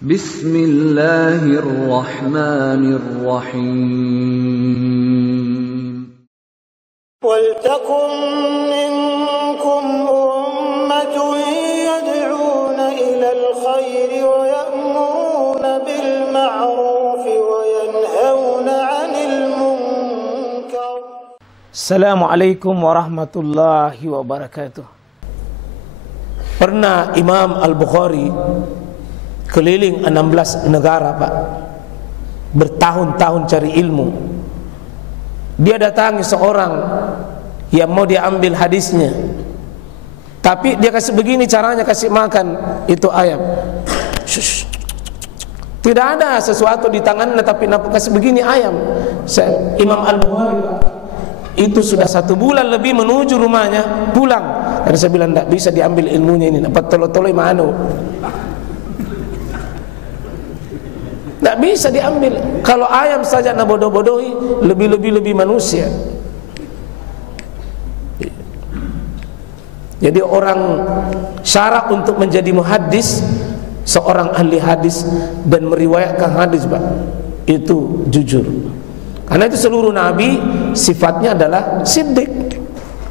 Bismillahirrahmanirrahim. Waltakum minkum ummatun yad'una ilal khairi wa ya'muruna bil ma'ruf wa yanhauna 'anil munkar. Assalamualaikum warahmatullahi wabarakatuh. Pernah Imam Al-Bukhari keliling 16 negara, Pak, bertahun-tahun cari ilmu. Dia datangi seorang yang mau dia ambil hadisnya, tapi dia kasih begini caranya kasih makan itu ayam. Shush. Tidak ada sesuatu di tangannya, tapi kasih begini ayam. Imam Al-Bukhari, Pak, itu sudah 1 bulan lebih menuju rumahnya, pulang. Dan saya bilang tidak bisa diambil ilmunya ini, dapat tolo-tolo mano. Tidak bisa diambil. Kalau ayam saja nak bodoh-bodohi, lebih manusia. Jadi orang syarat untuk menjadi muhaddis, seorang ahli hadis dan meriwayatkan hadis, Pak, itu jujur. Karena itu seluruh nabi sifatnya adalah siddiq.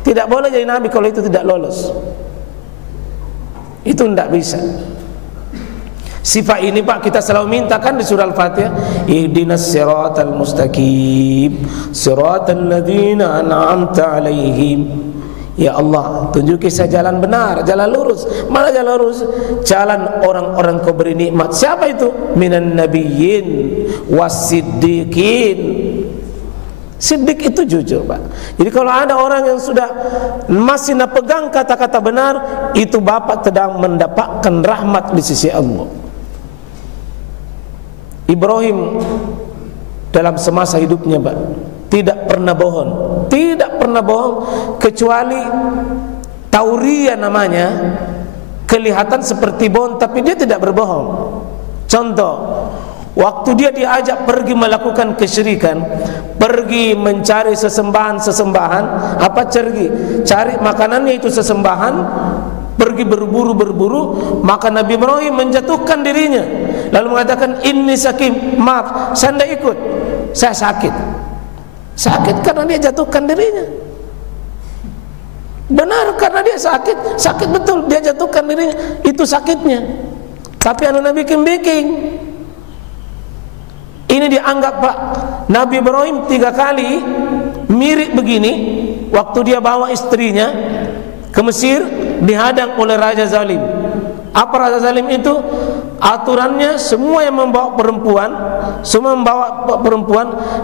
Tidak boleh jadi nabi kalau itu tidak lolos. Itu tidak bisa. Sifat ini, Pak, kita selalu mintakan di surah Al-Fatihah, ihdinas siratal mustaqim siratal ladzina an'amta 'alaihim. Ya Allah, tunjuki saya jalan benar, jalan lurus. Mana jalan lurus? Jalan orang-orang kau beri nikmat. Siapa itu? Minan nabiyyin wasiddiqin. Siddiq itu jujur, Pak. Jadi kalau ada orang yang sudah masih nak pegang kata-kata benar, itu bapak sedang mendapatkan rahmat di sisi Allah. Ibrahim dalam semasa hidupnya, Pak, tidak pernah bohong. Tidak pernah bohong, kecuali Tauria namanya, kelihatan seperti bohong tapi dia tidak berbohong. Contoh, waktu dia diajak pergi melakukan kesyirikan, pergi mencari sesembahan, apa cari makanannya itu sesembahan, pergi berburu, maka Nabi Ibrahim menjatuhkan dirinya, lalu mengatakan, inni sakim, maaf, saya tidak ikut, saya sakit karena dia jatuhkan dirinya. Benar, karena dia sakit betul, dia jatuhkan dirinya, itu sakitnya. Tapi anu Nabi bikin. Ini dianggap, Pak, Nabi Ibrahim 3 kali mirip begini. Waktu dia bawa istrinya ke Mesir, dihadang oleh Raja Zalim. Apa Raja Zalim itu? Aturannya semua yang membawa perempuan,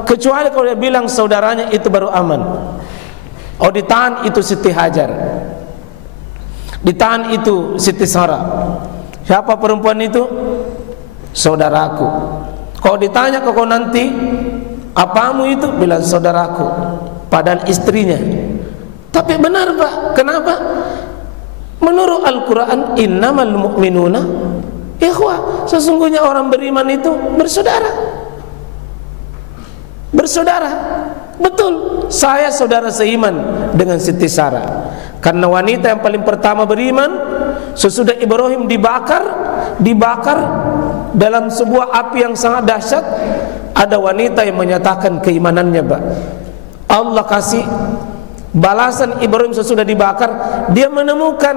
kecuali kalau dia bilang saudaranya, itu baru aman. Oh, ditahan itu Siti Hajar, ditahan itu Siti Sarah. Siapa perempuan itu? Saudaraku. Kalau ditanya ke kau nanti, apamu itu? Bilang saudaraku, padahal istrinya. Tapi benar, Pak. Kenapa? Menurut Al-Quran, innamal mu'minuna ikhwah. Sesungguhnya orang beriman itu bersaudara. Betul, saya saudara seiman dengan Siti Sarah. Karena wanita yang paling pertama beriman, sesudah Ibrahim dibakar dalam sebuah api yang sangat dahsyat, ada wanita yang menyatakan keimanannya, Pak. Allah kasih balasan Ibrahim sesudah dibakar, dia menemukan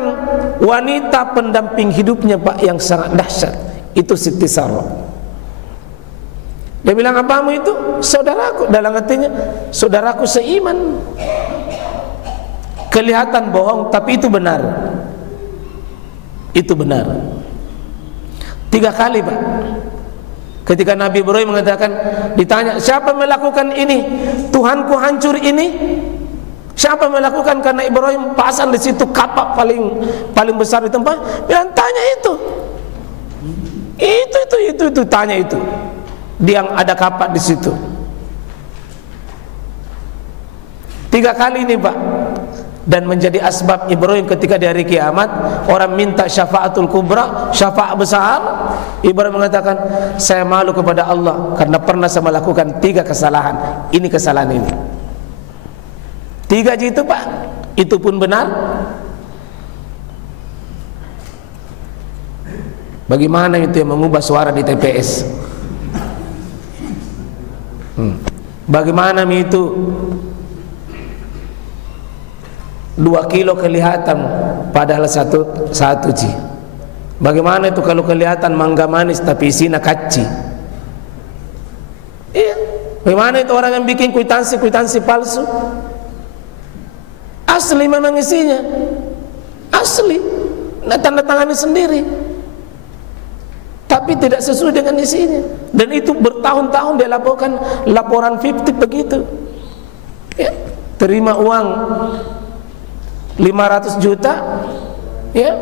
wanita pendamping hidupnya, Pak, yang sangat dahsyat. Itu Siti Sarah. Dia bilang, apamu itu? Saudaraku. Dalam artinya saudaraku seiman. Kelihatan bohong, tapi itu benar. 3 kali, Pak. Ketika Nabi Ibrahim mengatakan, ditanya, siapa melakukan ini? Tuhanku hancur ini. Siapa melakukan? Karena Ibrahim pasang di situ kapak paling besar di tempat. Bilang, tanya itu. Itu tanya itu. Dia yang ada kapak di situ. 3 kali ini, Pak. Dan menjadi asbab Ibrahim ketika di hari kiamat orang minta syafaatul kubra, syafaat besar, Ibrahim mengatakan, saya malu kepada Allah karena pernah saya melakukan 3 kesalahan. Ini kesalahan ini. 3 itu, Pak, itu pun benar. Bagaimana itu yang mengubah suara di TPS? Bagaimana itu 2 kilo kelihatan padahal satu Ji? Bagaimana itu kalau kelihatan mangga manis tapi isinya kaci? Iya. Bagaimana itu orang yang bikin kwitansi palsu? Asli memang isinya, asli, nah, tanda tangannya sendiri, tapi tidak sesuai dengan isinya. Dan itu bertahun-tahun dia laporkan laporan fiktif begitu. Ya, terima uang 500 juta, ya,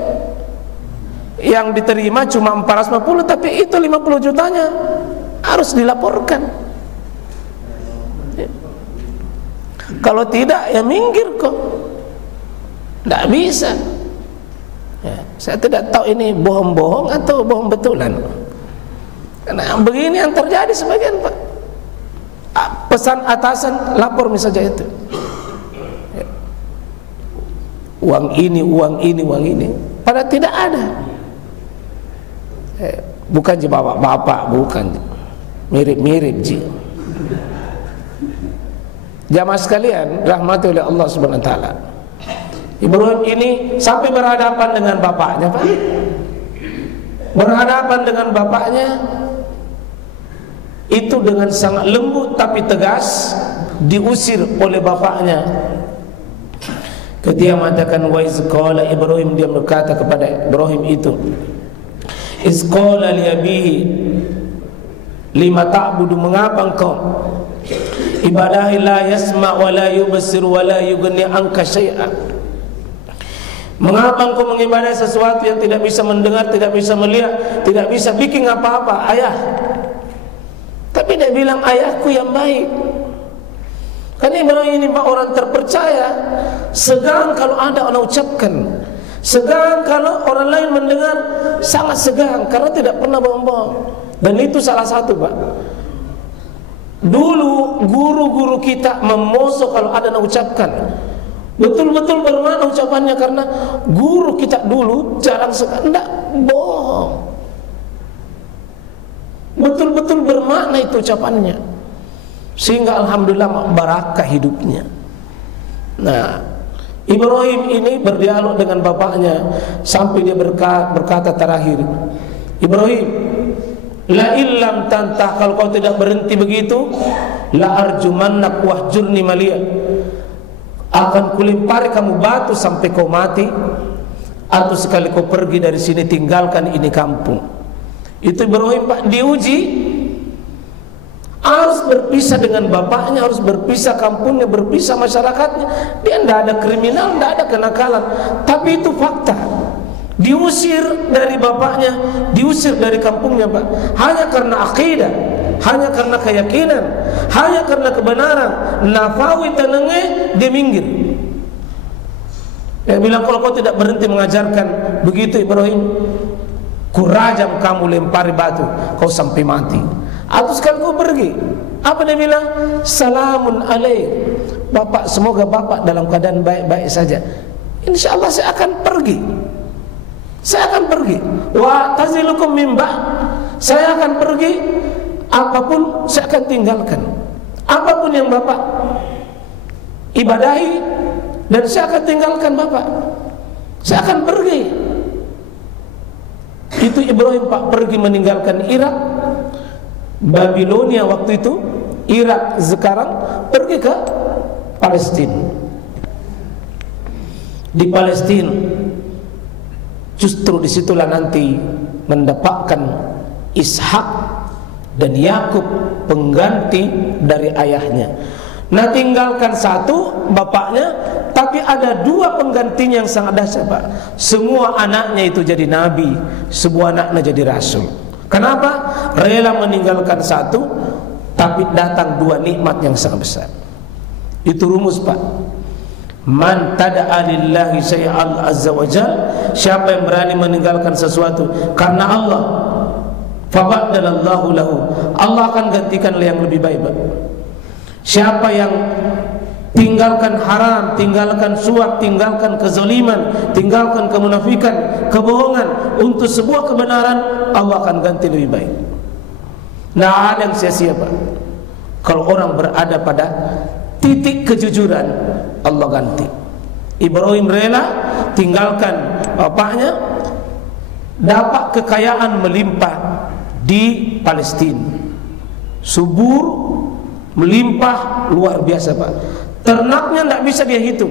yang diterima cuma 450, tapi itu 50 jutanya harus dilaporkan. Ya. Kalau tidak ya minggir kok, tidak bisa. Ya, saya tidak tahu ini bohong-bohong atau bohong betulan. Karena begini yang terjadi sebagian Pak. Pesan atasan lapor misalnya itu. Ya. Uang ini. Padahal tidak ada. Bukan je bapak-bapak, bukan. Mirip-mirip je. Jamaah sekalian, rahmati oleh Allah Subhanahu wa taala. Ibrahim ini sampai berhadapan dengan bapaknya, Pak. Berhadapan dengan bapaknya itu dengan sangat lembut tapi tegas, diusir oleh bapaknya. Ketika mengatakan wa iz qala Ibrahim, dia berkata kepada Ibrahim itu, iz qala li abihi lima ta'budu, mengapa engkau ibadahi la yasma wa la yubsir wa la yughni anka syai'a? Mengapa engkau mengibadahi sesuatu yang tidak bisa mendengar, tidak bisa melihat, tidak bisa bikin apa-apa, ayah? Tapi dia bilang ayahku yang baik. Karena Ibrahim ini orang terpercaya, segan kalau ada orang ucapkan, segan kalau orang lain mendengar, sangat segan karena tidak pernah bohong-bohong. Dan itu salah satu, Pak. Dulu guru-guru kita memoso kalau ada yang ucapkan, betul-betul bermakna ucapannya, karena guru kita dulu jarang sekali enggak bohong, betul-betul bermakna itu ucapannya, sehingga alhamdulillah barakah hidupnya. Nah, Ibrahim ini berdialog dengan bapaknya sampai dia berkata terakhir, Ibrahim, la illam tantah, kalau kau tidak berhenti begitu, la arjumannak wahjurni maliya, akan kulimpari kamu batu sampai kau mati, atau sekali kau pergi dari sini tinggalkan ini kampung. Itu Ibrahim, Pak, diuji, harus berpisah dengan bapaknya, harus berpisah kampungnya, berpisah masyarakatnya. Dia tidak ada kriminal, tidak ada kenakalan, tapi itu fakta. Diusir dari bapaknya, diusir dari kampungnya, Pak, hanya karena akidah, hanya karena keyakinan, hanya karena kebenaran. Nafawi tenenge dia minggir. Dia bilang, kalau kau tidak berhenti mengajarkan begitu Ibrahim, kurajam kamu, lempari batu kau sampai mati, atau sekali kau pergi. Apa dia bilang? Salamun alaik, bapak, semoga bapak dalam keadaan baik-baik saja. Insya Allah saya akan pergi, saya akan pergi. Wa tazilukum mimba, saya akan pergi, apapun saya akan tinggalkan, apapun yang bapak ibadahi, dan saya akan tinggalkan bapak, saya akan pergi. Itu Ibrahim, Pak, pergi meninggalkan Irak, Babilonia waktu itu, Irak sekarang, pergi ke Palestina. Di Palestina justru disitulah nanti mendapatkan Ishak dan Yakub, pengganti dari ayahnya. Nah, tinggalkan satu bapaknya, tapi ada dua penggantinya yang sangat dahsyat, Pak. Semua anaknya itu jadi nabi, semua anaknya jadi rasul. Kenapa? Rela meninggalkan satu, tapi datang dua nikmat yang sangat besar. Itu rumus, Pak. Man tada'a lillahi syai'an azza wa jal, siapa yang berani meninggalkan sesuatu karena Allah, fabadalallahu lahu, Allah akan gantikan yang lebih baik, Pak. Siapa yang tinggalkan haram, tinggalkan suap, tinggalkan kezaliman, tinggalkan kemunafikan, kebohongan untuk sebuah kebenaran, Allah akan ganti lebih baik. Tidak ada yang sia-sia, Pak. Kalau orang berada pada titik kejujuran, Allah ganti. Ibrahim rela tinggalkan bapaknya, dapat kekayaan melimpah di Palestina, subur, melimpah luar biasa, Pak. Ternaknya tidak bisa dia hitung.